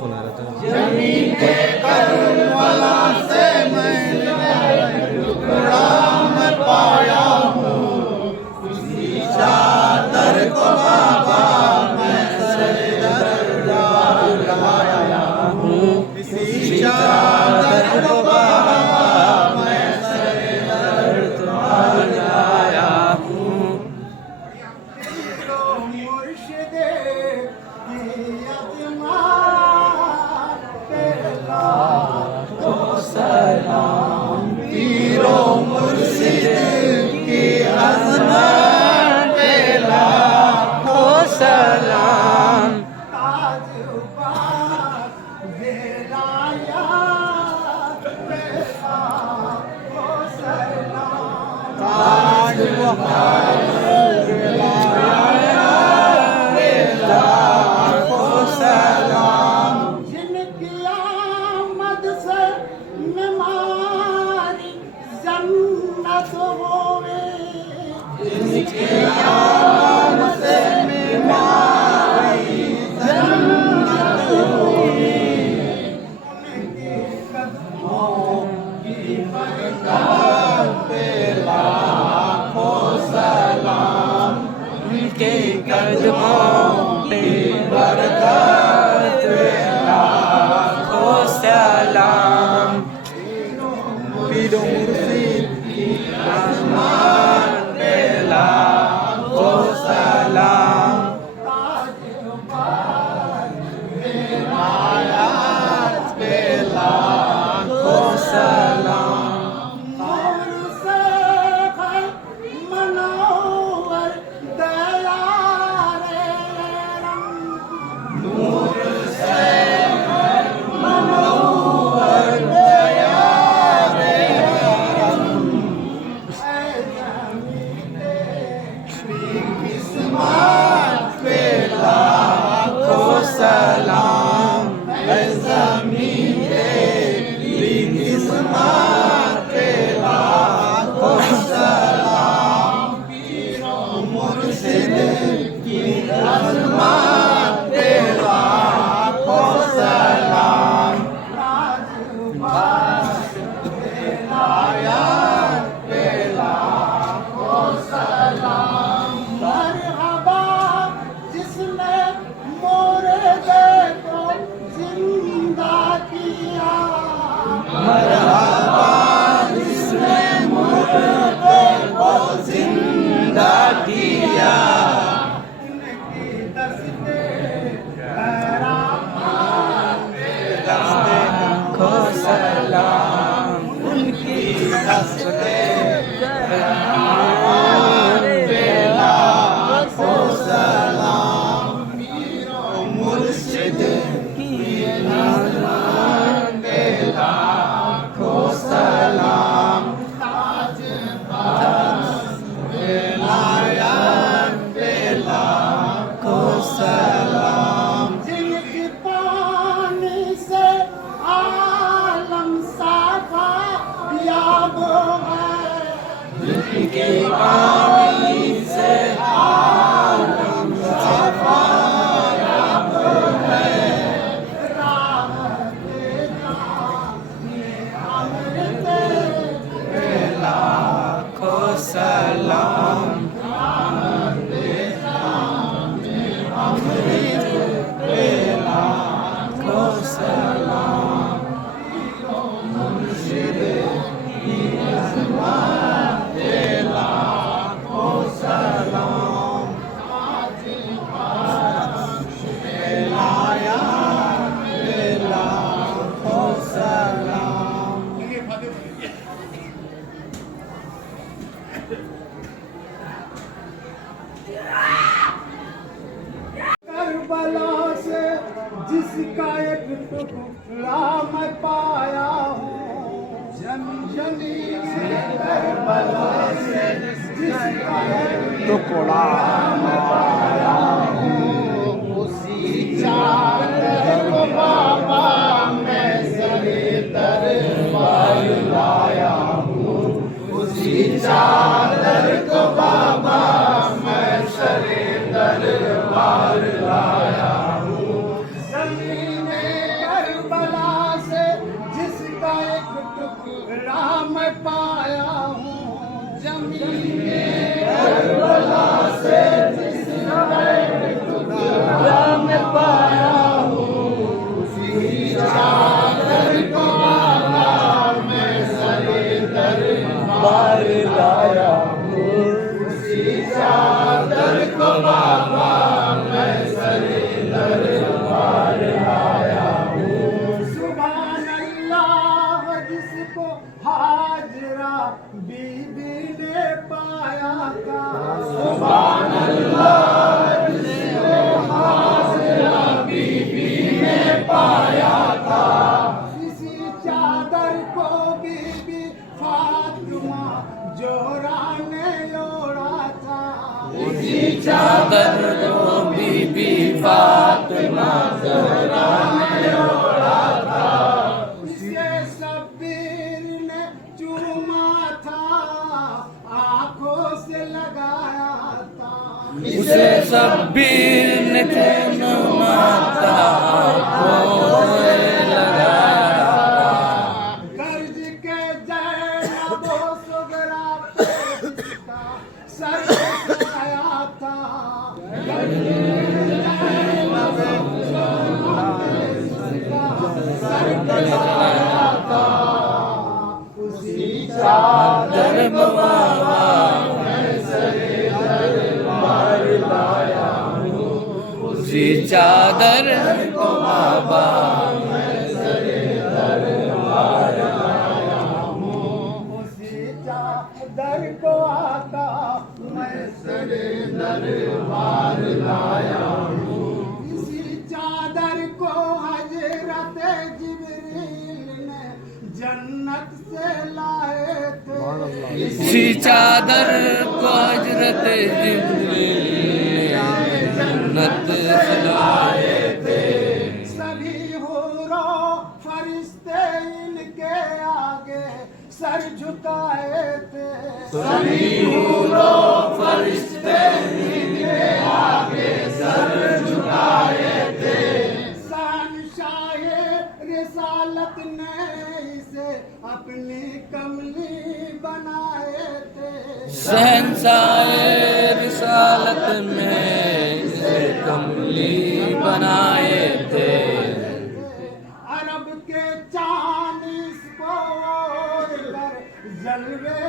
Phone आ रहा था। जमीन के करबला से मैंने टुकड़ा मैं पाया हूँ, उसी चादर को बाबा मैं सरे दरबार लाया हूँ, इसी चादर को बाबा मैं सरे दरबार लाया हूँ। तो मुर्शिदे की अज़मात पे लाखों सलाम, पीरो मुर्शिद की अज़मात पे लाखों सलाम। ताजुबान विलायत पे लाखों सलाम, ताजुबान जिनकी आमद से मेमारी जन्नत होवे, जिनकी आमद से मेमारी जन्नत होवे, उनके कदमों की बरकत पे लाखों सलाम, उनके कदमों पे बरकत पे लाखों सलाम। पीरो मुर्शिद की अज़मात पे लाखों सलाम, ताजुबान विलायत पे लाखों सलाम। नूर से है मनोवर दयारे रंग, नूर से है मनोवर दयारे रंग, ऐ ज़मीने की किस्मत पे लाखों सलाम, ऐ ज़मीने की किस्मत पे लाखों सलाम। पीरो मुर्शिद की अज़मात पे लाखों सलाम, ताजुबान विलायत पे लाखों सलाम। मरहबा जिसने मुर्दे को जिंदा किया, मरहबा जिसने मुर्दे को जिंदा किया, उनकी दस्ते करामात पे लाखों सलाम, उनकी दस्ते करामात पे लाखों सलाम। पीरो मुर्शिद की अज़मात पे लाखों सलाम, ताजुबान विलायत पे लाखों सलाम। जिनकी पानी से आलम साफा याब है, जिनकी पानी से आलम साफा याब है, राहत जाने अमृत पे लाखों सलाम, राहत जाने अमृत पे लाखों सलाम। पीरो मुर्शिद की अज़मात पे लाखों सलाम, ताजुबान विलायत पे लाखों सलाम। करबला से जिसका एक टुकड़ा मैं पाया हूँ, जमीन से करबला से जिसका एक टुकड़ा मैं पाया हूँ, उसी चादर को बाबा मैं सरे दरबार लाया हूँ, उसी चादर को बाबा मैं सरे दरबार लाया हूँ। ज़मीने करबला से जिसका मैं पाया हूँ, उसी चादर को बाबा मैं सरे दरबार लाया हूँ, उसी चादर को बाबा मैं सरे दरबार लाया हूँ। सुभान अल्लाह जिसको हाजरा बीबी ने पाया था, सुभान अल्लाह जिसको हाजरा बीबी ने पाया था, इसी चादर को बीबी फातिमा जोहरा ने ओढ़ा था, इसी चादर को बीबी फातिमा जोहरा ने ओढ़ा था, इसे शब्बीर ने चूमा था, आंखों से लगाया था, उसे शब्बीर ने चूमा था, आंखों से लगाया था। गर्ज के जैनबो सुगरा पे जिसका सर आया था, गर्ज के जैनबो सुगरा पे जिसका सर आया था, उसी चादर को बाबा मैं सरे दरबार लाया हूँ, उसी चादर को बाबा मैं सरे दरबार लाया हूँ, उसी चादर को आका मैं सरे दरबार लाया हूँ, इसी चादर को हजरत जिब्रील ने जन्नत से लाए थे, इसी चादर को हजरत जिब्रील ने जन्नत से लाए थे। सभी हुरो फरिश्ते इनके आगे सर झुकाए थे, सभी हुरो फरिश्ते इनके आगे सर झुकाए थे। शहंशाहे रिसालत ने इसे अपनी कमली बनाए थे, शहंशाहे रिसालत में इसे कमली बनाए थे। अरब के चांद इसको ओढ़कर जलवे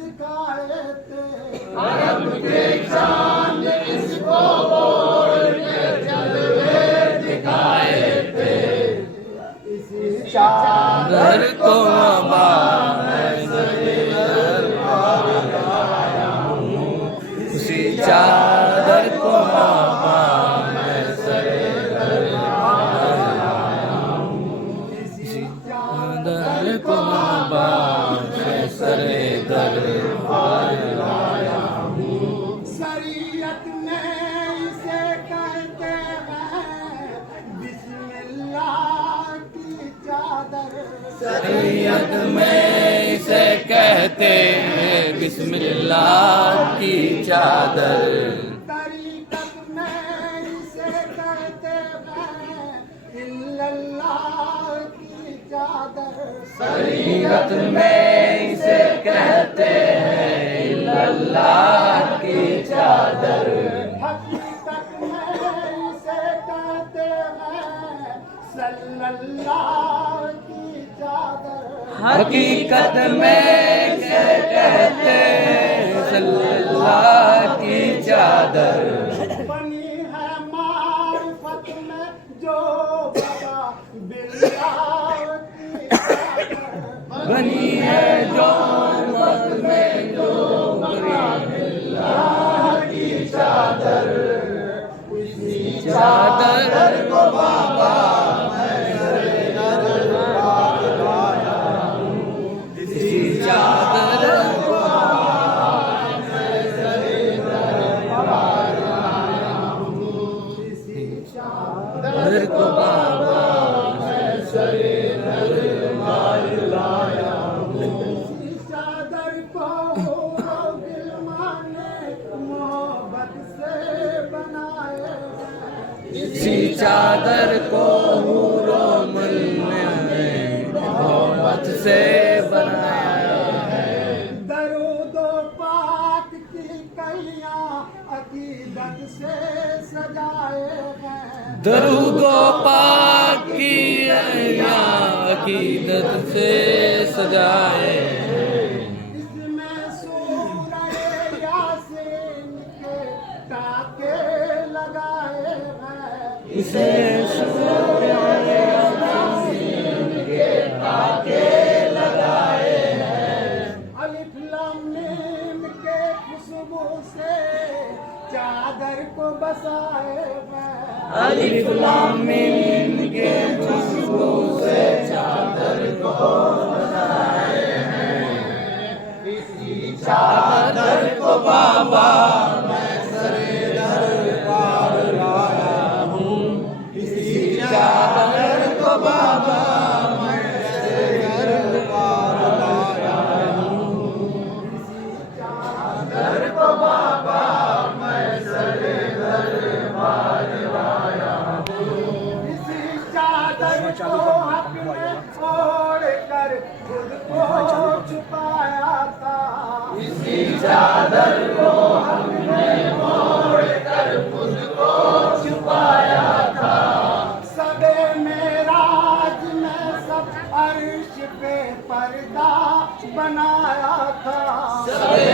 दिखाए थे, अरब के चांद इसको ओढ़कर जलवे दिखाए थे। इसी चादर चादर को बाबा मैं सरे दरबार लाया हूँ, उसी चादर को बाबा मैं सरे दरबार लाया हूँ, इसी चादर को बाबा मैं सरे दरबार लाया हूँ। शरीयत में इसे कहते हैं बिस्मिल्लाह की चादर, शरीयत में इसे कहते हैं बिस्मिल्लाह की चादर। तरीकत में इसे कहते हैं इल्लल्लाह की चादर, शरीयत में इसे कहते हैं इल्लल्लाह की चादर। हकीकत में इसे कहते हैं सल्लल्लाह की चादर, हकीकत में इसे कहते हैं सल्लल्लाह की चादर। बनी है मारिफत में जो बाबा बिल्लाह की चादर, बनी है जो मत में जो बिल्लाह की चादर, उसी चादर को बाबा इसी चादर को इसी चादर चादर को बाबा इसी चादर को दिल माने मोहब्बत से बनाए हैं, इसी चादर को हूरो मन ने मोहब्बत से बनाया है। दरूद से सजाए हैं दरूदो पाक की अकीदत से सजाए इसमें सूरह यासीन के टाके लगाए हैं इसे अलिफ लम मीम के खुशबू से चादर को बसाए हैं अलिफ लाम मीम के खुशबू से चादर को बनाए हैं इसी चादर को बाबा मैं सरे दरबार लाया हूँ इसी चादर को बाबा मैं सरे दरबार लाया हूँ इसी चादर को बाबा मैं सरे दरबार लाया इसी चादर को अपने ओढ़ कर खुद को छुपाया था इसी चादर को हमने मोड़ कर खुद को छुपाया था सबे मेराज में सब अर्श पे पर्दा बनाया था सबे